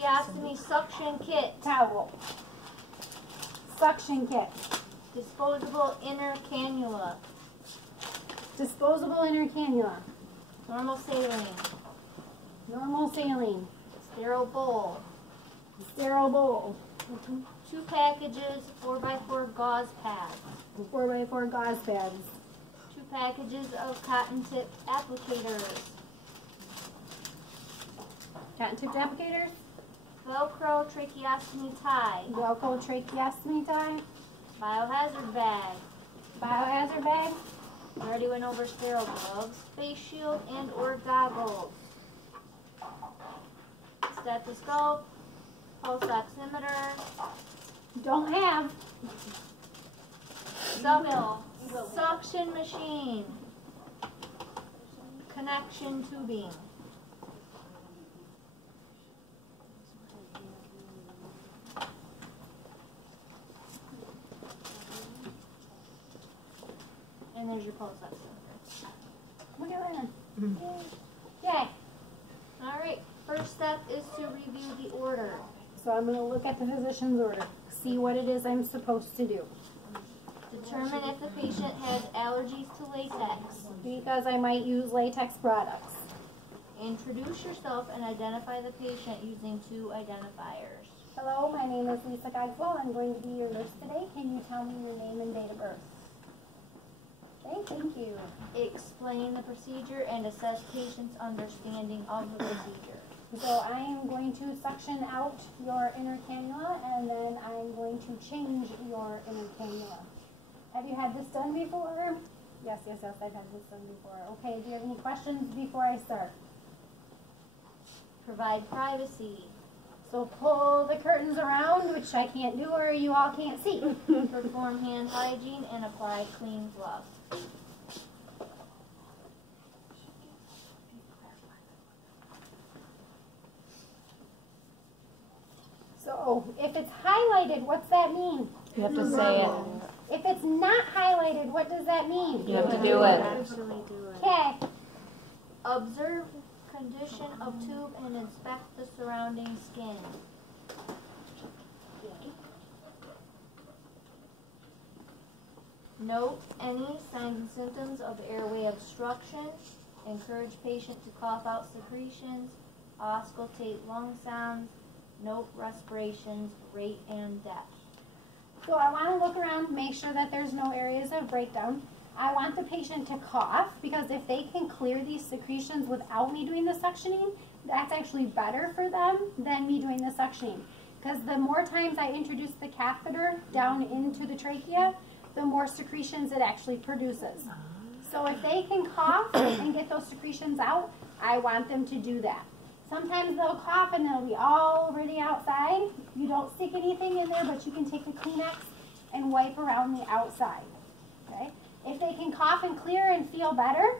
Tracheostomy suction kit. Towel. Suction kit. Disposable inner cannula. Disposable inner cannula. Normal saline. Normal saline. Sterile bowl. Sterile bowl. 2 packages 4x4 gauze pads. 4x4 gauze pads. 2 packages of cotton tip applicators. Cotton tipped applicators. Velcro tracheostomy tie. Velcro tracheostomy tie. Biohazard bag. Biohazard bag. I already went over sterile gloves. Face shield and or goggles. Stethoscope. Pulse oximeter. Don't have. Suction machine. Connection tubing. And there's your pulse oximeter. Look at that. Yay. Alright, first step is to review the order. So I'm going to look at the physician's order. See what it is I'm supposed to do. Determine if the patient has allergies to latex. Because I might use latex products. Introduce yourself and identify the patient using 2 identifiers. Hello, my name is Lisa Geisel. I'm going to be your nurse today. Can you tell me your name and date of birth? Okay, thank you. Explain the procedure and assess patient's understanding of the procedure. So I am going to suction out your inner cannula and then I'm going to change your inner cannula. Have you had this done before? Yes, I've had this done before. Okay, do you have any questions before I start? Provide privacy. So pull the curtains around, which I can't do or you all can't see. Perform hand hygiene and apply clean gloves. So if it's highlighted, what's that mean? You have to say it. If it's not highlighted, what does that mean? You have to do it. Okay. Observe condition of tube and inspect the surrounding skin. Note any signs and symptoms of airway obstruction. Encourage patient to cough out secretions. Auscultate lung sounds. Note respirations, rate and depth. So I want to look around, make sure that there's no areas of breakdown. I want the patient to cough because if they can clear these secretions without me doing the suctioning, that's actually better for them than me doing the suctioning. Because the more times I introduce the catheter down into the trachea, the more secretions it actually produces. So if they can cough and get those secretions out, I want them to do that. Sometimes they'll cough and they'll be all over the outside. You don't stick anything in there, but you can take a Kleenex and wipe around the outside. Okay? If they can cough and clear and feel better,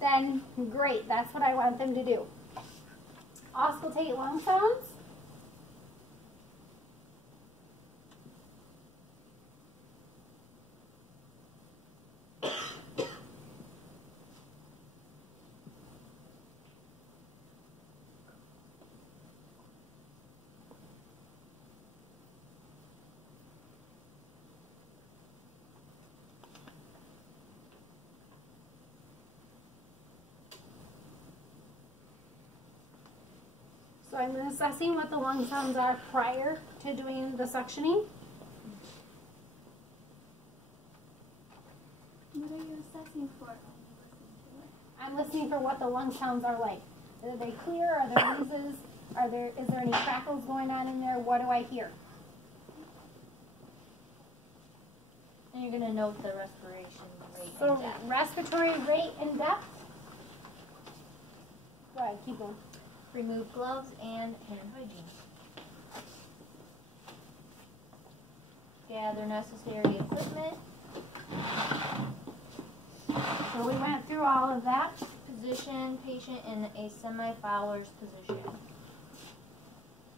then great. That's what I want them to do. Auscultate lung sounds. So I'm assessing what the lung sounds are prior to doing the suctioning. What are you assessing for? I'm listening for what the lung sounds are like. Are they clear? Are there wheezes? Is there any crackles going on in there? What do I hear? And you're going to note the respiration rate So and depth. respiratory rate and depth. Go ahead, keep going. Remove gloves and hand hygiene. Gather necessary equipment. So we went through all of that. Position patient in a semi-Fowler's position.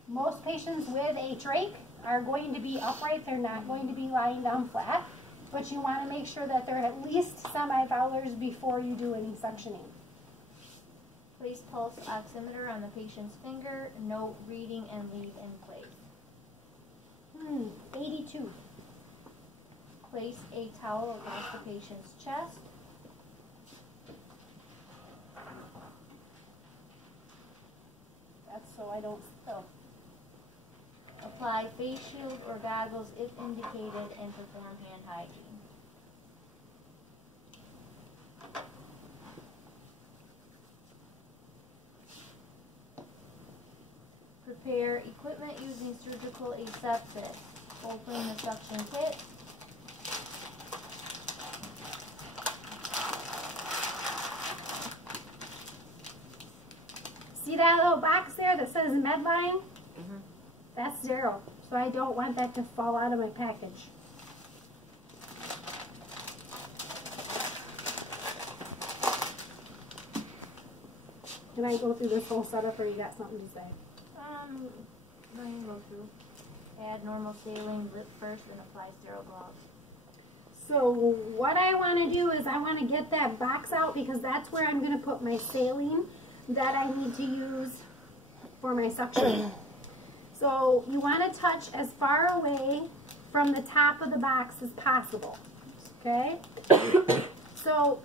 Most patients with a trach are going to be upright. They're not going to be lying down flat. But you want to make sure that they're at least semi-Fowler's before you do any suctioning. Place pulse oximeter on the patient's finger. Note reading and leave in place. 82. Place a towel across the patient's chest. That's so I don't spill. Apply face shield or goggles if indicated and perform hand hygiene. Prepare equipment using surgical asepsis. Open the suction kit. See that little box there that says Medline? That's 0. So I don't want that to fall out of my package. Can I go through this whole setup or you got something to say? No, you can go through. Add normal saline lip first and apply sterile gloves. So what I want to do is I want to get that box out because that's where I'm going to put my saline that I need to use for my suction. So you want to touch as far away from the top of the box as possible. Okay? So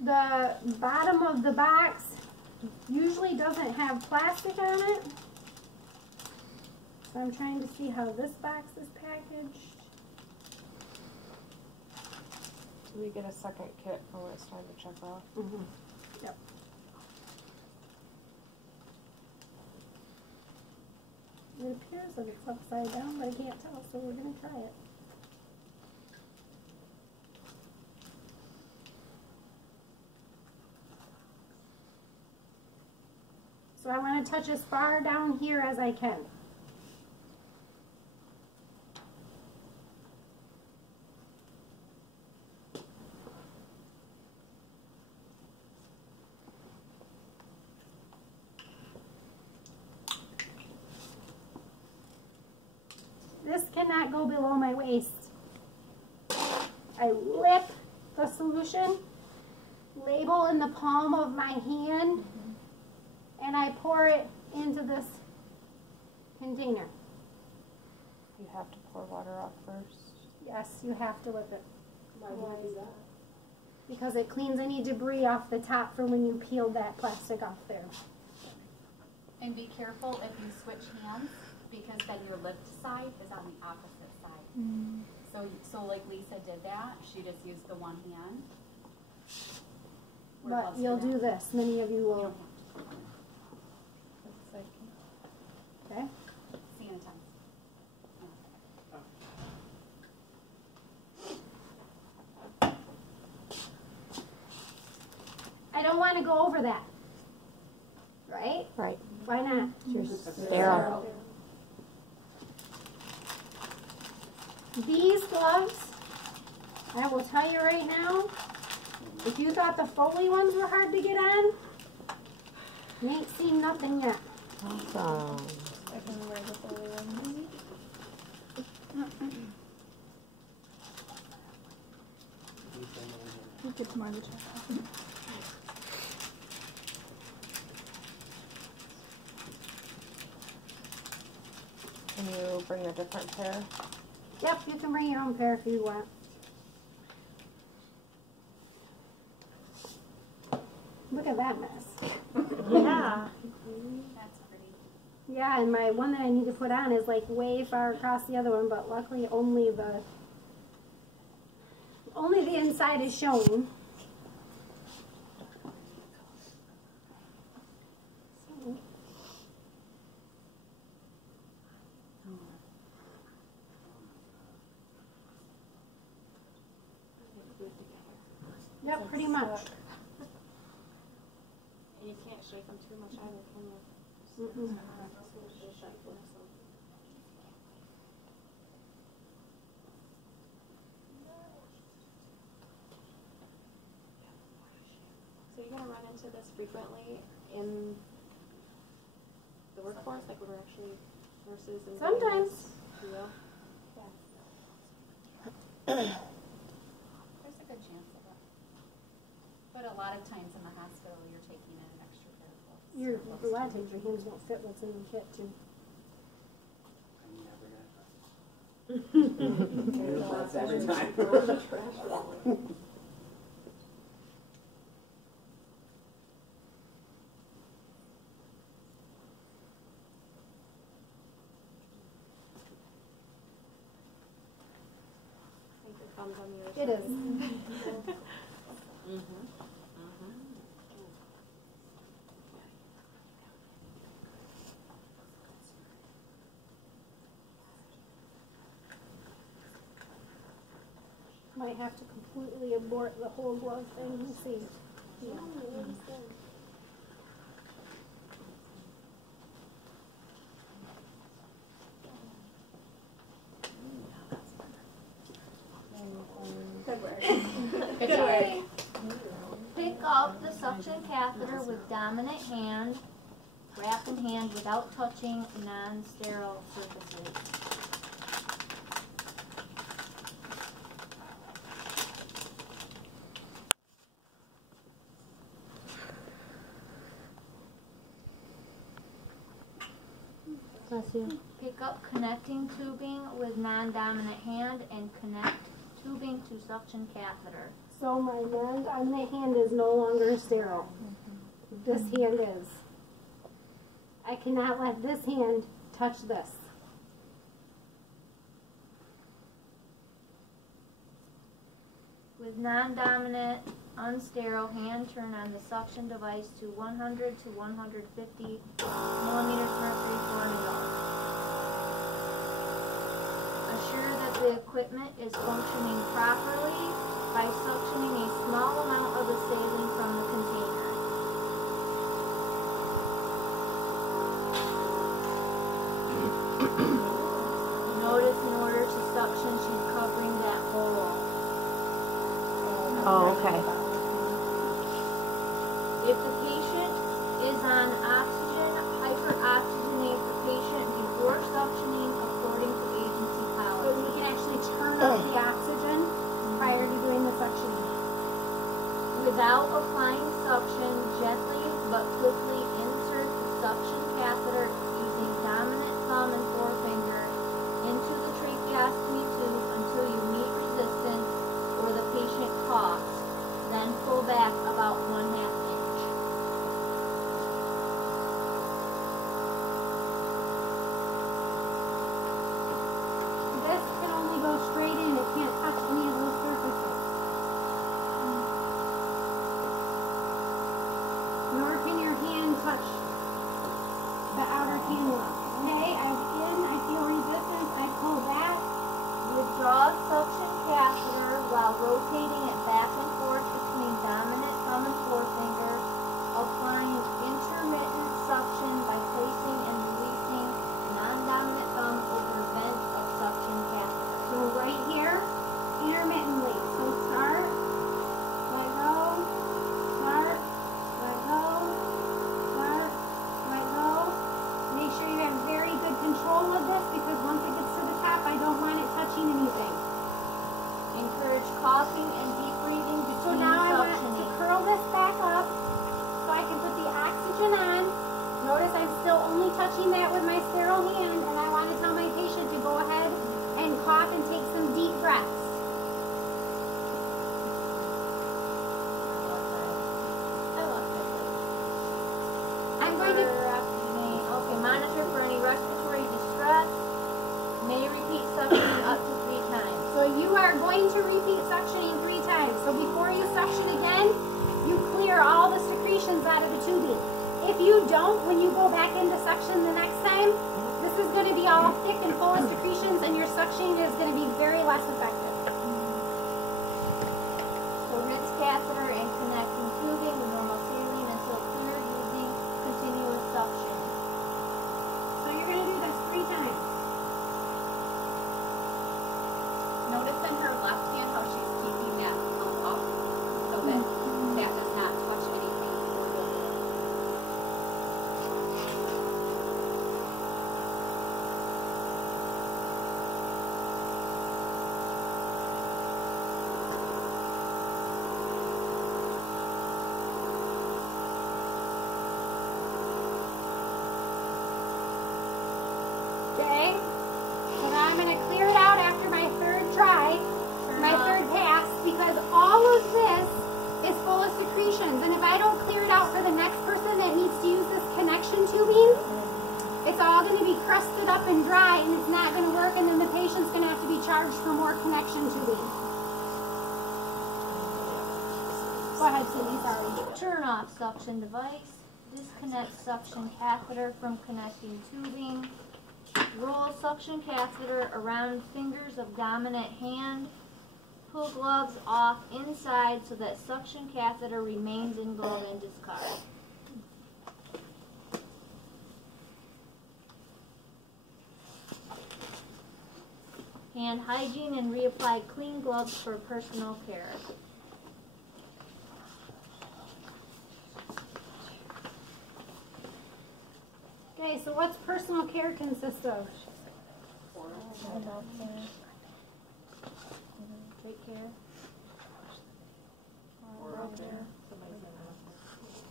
the bottom of the box usually doesn't have plastic on it. So I'm trying to see how this box is packaged. We get a second kit for when it's time to check off. Yep. It appears that it's upside down, but I can't tell, so we're going to try it. So I want to touch as far down here as I can. This cannot go below my waist. I lip the solution, label in the palm of my hand, and I pour it into this container. You have to pour water off first. Yes, you have to lip it. Why is that? Because it cleans any debris off the top from when you peeled that plastic off there. And be careful if you switch hands, because then your lipped side is on the opposite side. So like Lisa did that, she just used the one hand. We're But busting you'll out. do this. Many of you You will. don't have to. It's like, Okay? Sanitize. I don't want to go over that. Right? right. Why not? You're sterile. These gloves, I will tell you right now, if you thought the Foley ones were hard to get on, you ain't seen nothing yet. Awesome. I can wear the Foley ones. Get more of the check. Can you bring a different pair? Yep, you can bring your own pair if you want. Look at that mess. Yeah. That's pretty. Yeah, and my one that I need to put on is like way far across the other one, but luckily only the inside is showing. So, yep, pretty much. And you can't shake them too much either, can you? Mm-mm. So you're gonna run into this frequently in the workforce, like when we're actually nurses and Sometimes. you will? There's a good chance of it. But a lot of times in the hospital, you're taking in an extra Your, a lot of times your hands won't fit what's in the kit too. Every time. I think the thumb's on the other It side. is. Might have to completely abort the whole glove thing and see. Yeah. Good work. Good job. Pick up the suction catheter with dominant hand, wrap in hand without touching non-sterile surfaces. Bless you. Pick up connecting tubing with non-dominant hand and connect tubing to suction catheter. So my non-dominant hand is no longer sterile. This hand is. I cannot let this hand touch this. With non-dominant, unsterile hand, turn on the suction device to 100 to 150 millimeters mercury for an adult. Assure that the equipment is functioning properly by suctioning a small amount of the saline from the container. Notice in order to suction, she's covering that hole. Oh, okay. If the patient is on oxygen, hyperoxygenate the patient before suctioning according to agency So policy. we can actually turn up the oxygen prior to doing the suctioning. Without applying suction, gently but quickly insert the suction catheter using dominant thumb and forefinger into the tracheostomy tube until you meet resistance or the patient coughs. Then pull back about 1/2 inch. This can only go straight in. It can't touch any of those surfaces. Nor can your hand touch the outer cannula. Okay, I'm in. I feel resistance. I pull back. Withdraw suction catheter while rotating it back and forth between dominant thumb and forefinger, applying intermittent suction by placing and releasing non-dominant thumb over vent of suction catheter. So right here, intermittently. So start, let go, start, let go, start, let go. Make sure you have very good control of this because once it gets to the top, I don't want it touching anything. Encourage coughing and deep breathing So between now I want to suctioning. curl this back up so I can put the oxygen on. Notice I'm still only touching that with my sterile hand, and I want to tell my patient to go ahead and cough and take some deep breaths. I'm going to Okay, monitor for any respiratory distress. May repeat suctioning up to 3 times. So you are going to repeat suctioning 3 times. So before you suction again, you clear all the secretions out of the tubing. If you don't, when you go back into suction the next time, this is going to be all thick and full of secretions and your suctioning is going to be very less effective. So rinse catheter and connecting tubing with normal saline until clear using continuous suction. So you're going to do this 3 times. Notice in her left hand how she's keeping that pump up so that that does not touch anything. I'm going to clear it out after my third try, my third pass, because all of this is full of secretions. And if I don't clear it out for the next person that needs to use this connection tubing, it's all going to be crusted up and dry, and it's not going to work, and then the patient's going to have to be charged for more connection tubing. Go ahead, Cindy, sorry. Turn off suction device. Disconnect suction catheter from connecting tubing. Roll suction catheter around fingers of dominant hand. Pull gloves off inside so that suction catheter remains in glove and discard. Hand hygiene and reapply clean gloves for personal care. Okay, so what's personal care consist of? Take care.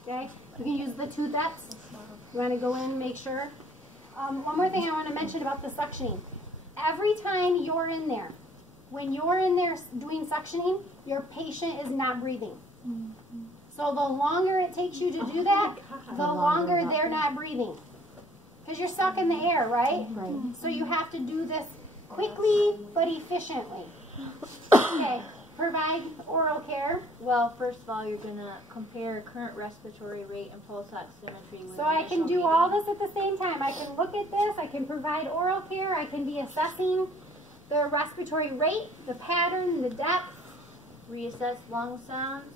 Okay, you can use the toothettes. You want to go in and make sure. One more thing I want to mention about the suctioning. Every time you're in there, when you're in there doing suctioning, your patient is not breathing. So the longer it takes you to do that, the longer they're not breathing. Because you're stuck in the air, right? So you have to do this quickly but efficiently. Okay, provide oral care. Well, first of all, you're going to compare current respiratory rate and pulse oximetry with So I can do initial all reading. this at the same time. I can look at this, I can provide oral care, I can be assessing the respiratory rate, the pattern, the depth. Reassess lung sounds.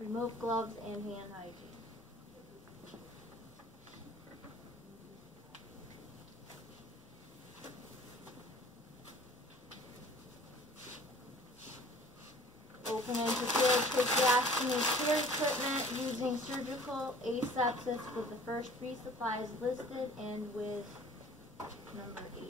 Remove gloves and hand hygiene. Open and prepare tracheostomy care equipment using surgical asepsis with the first 3 supplies listed and with number 8.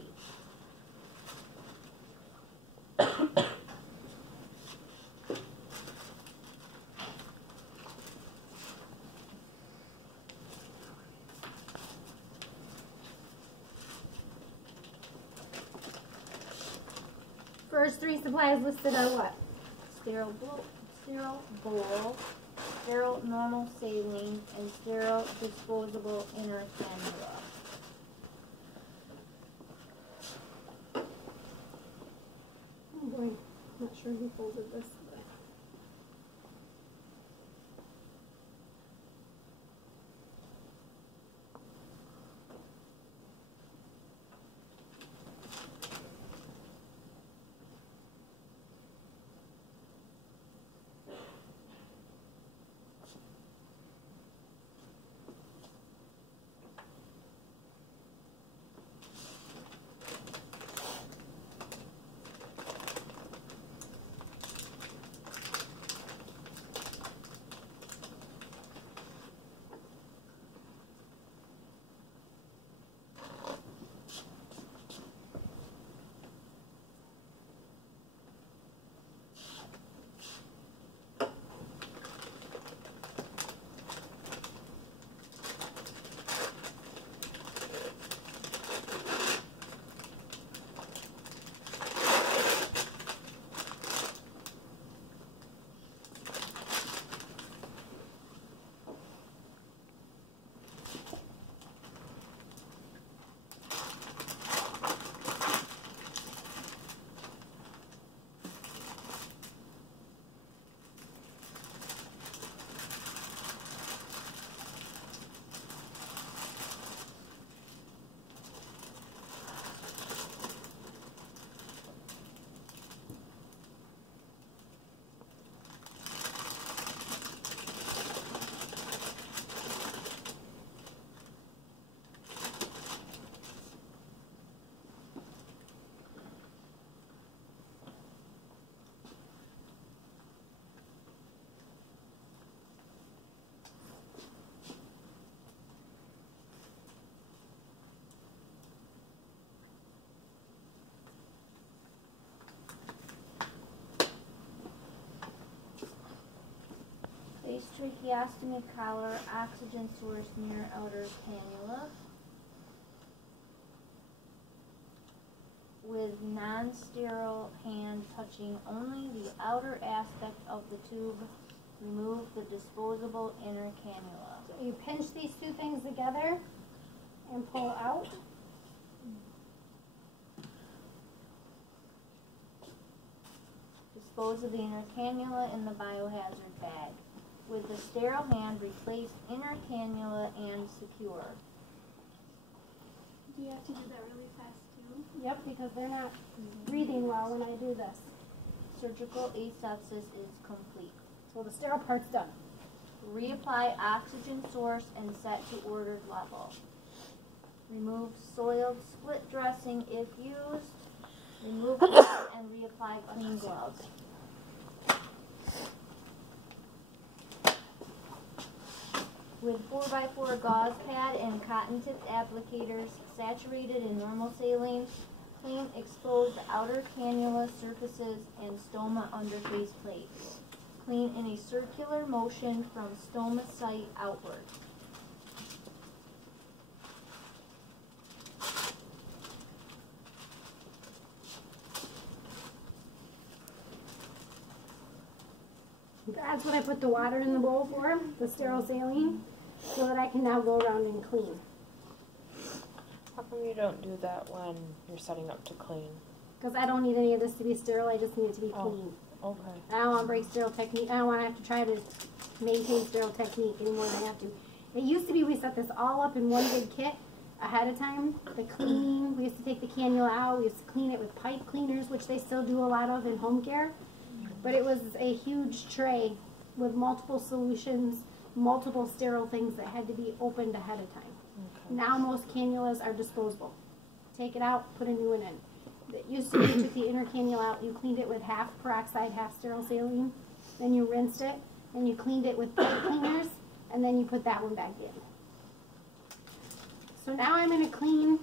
First 3 supplies listed are what? Sterile bowl, sterile normal saline, and sterile disposable inner cannula. Oh boy, I'm not sure who folded this. tracheostomy collar, oxygen source near outer cannula. With non-sterile hand touching only the outer aspect of the tube, remove the disposable inner cannula. So you pinch these two things together and pull out. Dispose of the inner cannula in the biohazard bag. With the sterile hand, replace inner cannula and secure. Do you have to do that really fast too? Yep, because they're not breathing well when I do this. Surgical asepsis is complete. So the sterile part's done. Reapply oxygen source and set to ordered level. Remove soiled split dressing if used. Remove it and reapply clean gloves. With 4x4 gauze pad and cotton tipped applicators saturated in normal saline, clean exposed outer cannula surfaces and stoma underface plate. Clean in a circular motion from stoma site outward. That's what I put the water in the bowl for, the sterile saline, so that I can now go around and clean. How come you don't do that when you're setting up to clean? Because I don't need any of this to be sterile, I just need it to be clean. Okay. I don't want to break sterile technique. I don't want to have to try to maintain sterile technique any more than I have to. It used to be we set this all up in one big kit ahead of time. The cleaning, we used to take the cannula out, we used to clean it with pipe cleaners, which they still do a lot of in home care. But it was a huge tray with multiple solutions, multiple sterile things that had to be opened ahead of time. Okay. Now most cannulas are disposable. Take it out, put a new one in. It used to be you took the inner cannula out, you cleaned it with half peroxide, half sterile saline, then you rinsed it, and you cleaned it with pipe cleaners, and then you put that one back in. So now I'm going to clean.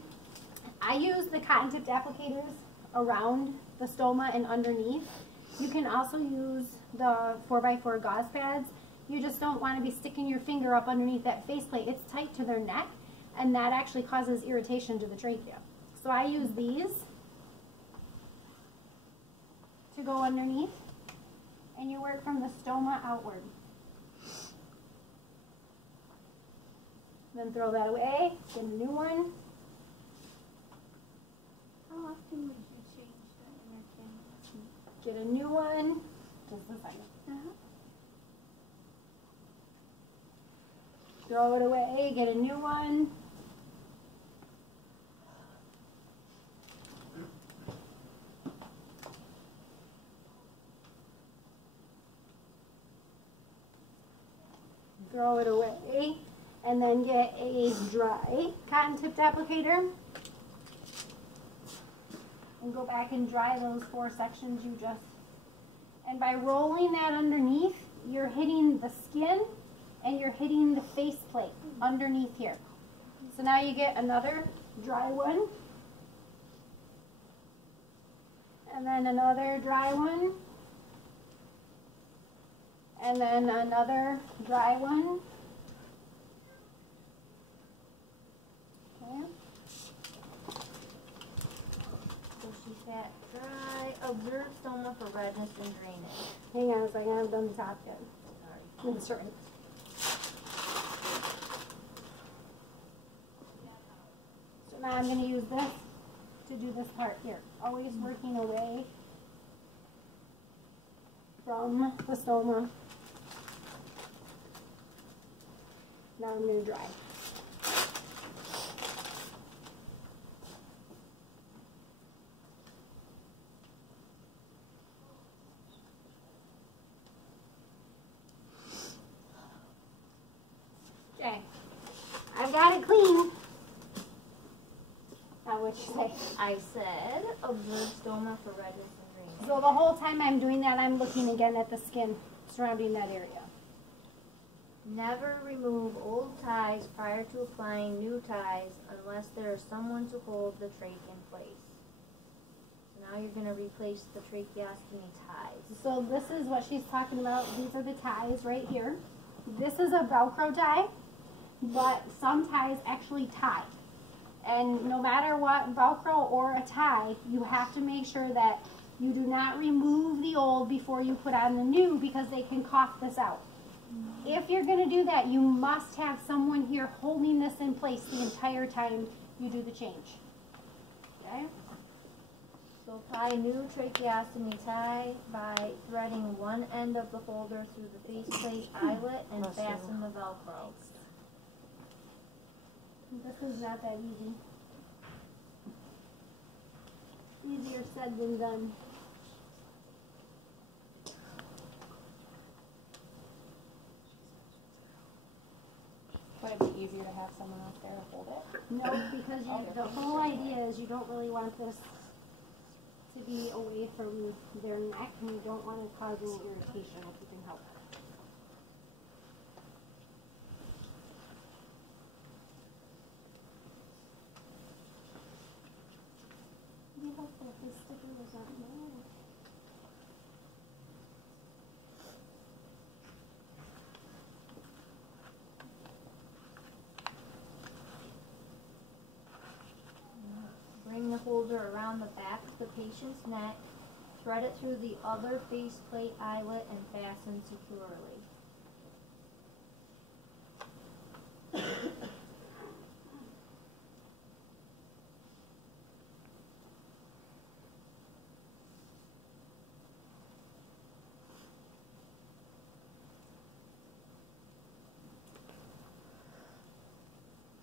I use the cotton tipped applicators around the stoma and underneath. You can also use the 4x4 gauze pads. You just don't want to be sticking your finger up underneath that faceplate. It's tight to their neck, and that actually causes irritation to the trachea. So I use these to go underneath, and you work from the stoma outward. Then throw that away, get a new one. How often would you change the inner cannula? Get a new one. Just a second. Throw it away, get a new one. Throw it away, and then get a dry cotton tipped applicator. And go back and dry those 4 sections you just, and by rolling that underneath, you're hitting the skin and you're hitting the faceplate underneath here. So now you get another dry one, and then another dry one, and then another dry one. Okay. So she's got dry. Observe stoma for redness and drainage. Hang on a second, I haven't done the top yet. Sorry. That's right. So now I'm going to use this to do this part here. Always working away from the stoma. Now I'm going to dry. Okay, I've got it clean. Now what'd you say? I said observe stoma for redness and drainage. So the whole time I'm doing that, I'm looking again at the skin surrounding that area. Never remove old ties prior to applying new ties unless there is someone to hold the trach in place. So now you're going to replace the tracheostomy ties. So this is what she's talking about. These are the ties right here. this is a Velcro tie, but some ties actually tie. And no matter what, Velcro or a tie, you have to make sure that you do not remove the old before you put on the new because they can cough this out. If you're going to do that, you must have someone here holding this in place the entire time you do the change. Okay? So apply a new tracheostomy tie by threading one end of the holder through the faceplate eyelet and fasten the Velcro. This is not that easy. Easier said than done. Would it be easier to have someone out there to hold it? No, because the whole idea is you don't really want this to be away from their neck, and you don't want to cause any irritation if you can help it. Be helpful if this sticker was not there. Bring the holder around the back of the patient's neck, thread it through the other faceplate eyelet, and fasten securely.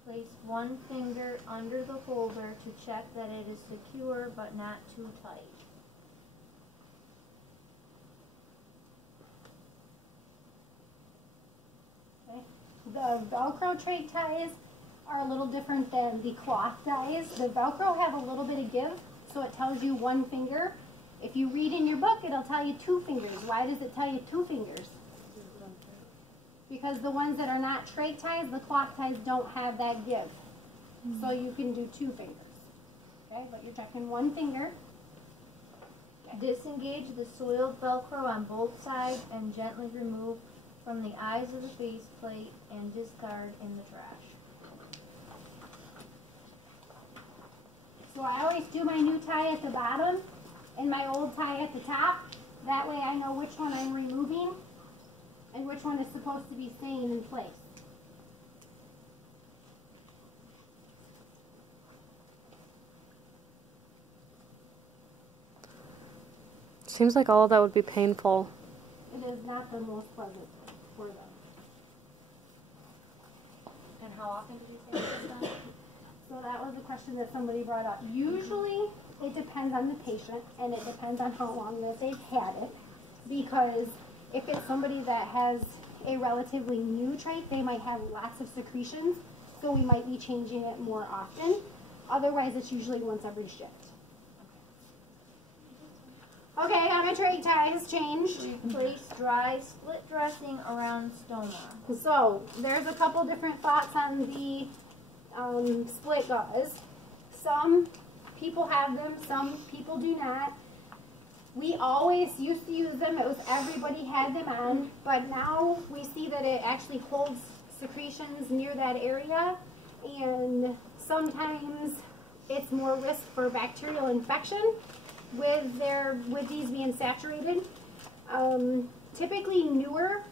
Place one finger under the holder to check that it is secure but not too tight. Okay. The Velcro trach ties are a little different than the cloth ties. The Velcro have a little bit of give, so it tells you one finger. If you read in your book, it'll tell you 2 fingers. Why does it tell you 2 fingers? Because the ones that are not trach ties, the cloth ties don't have that give. So you can do 2 fingers. Okay, but you're checking 1 finger. Okay. Disengage the soiled Velcro on both sides and gently remove from the eyes of the faceplate and discard in the trash. So I always do my new tie at the bottom and my old tie at the top. That way I know which one I'm removing and which one is supposed to be staying in place. Seems like all of that would be painful. It is not the most pleasant for them. And how often did you say this was done? So that was a question that somebody brought up. Usually it depends on the patient and it depends on how long that they've had it, because if it's somebody that has a relatively new trach, they might have lots of secretions, so we might be changing it more often. Otherwise, it's usually once every shift. Okay, I got my trach ties changed. Place dry split dressing around stoma. So there's a couple different thoughts on the split gauze. Some people have them, some people do not. We always used to use them. It was everybody had them on, but now we see that it actually holds secretions near that area, and sometimes it's more risk for bacterial infection with these being saturated. Typically newer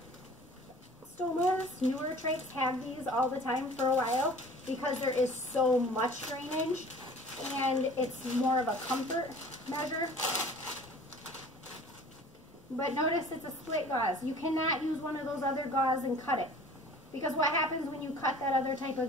stomas, newer trachs have these all the time for a while because there is so much drainage and it's more of a comfort measure. But notice it's a split gauze. You cannot use one of those other gauze and cut it, because what happens when you cut that other type of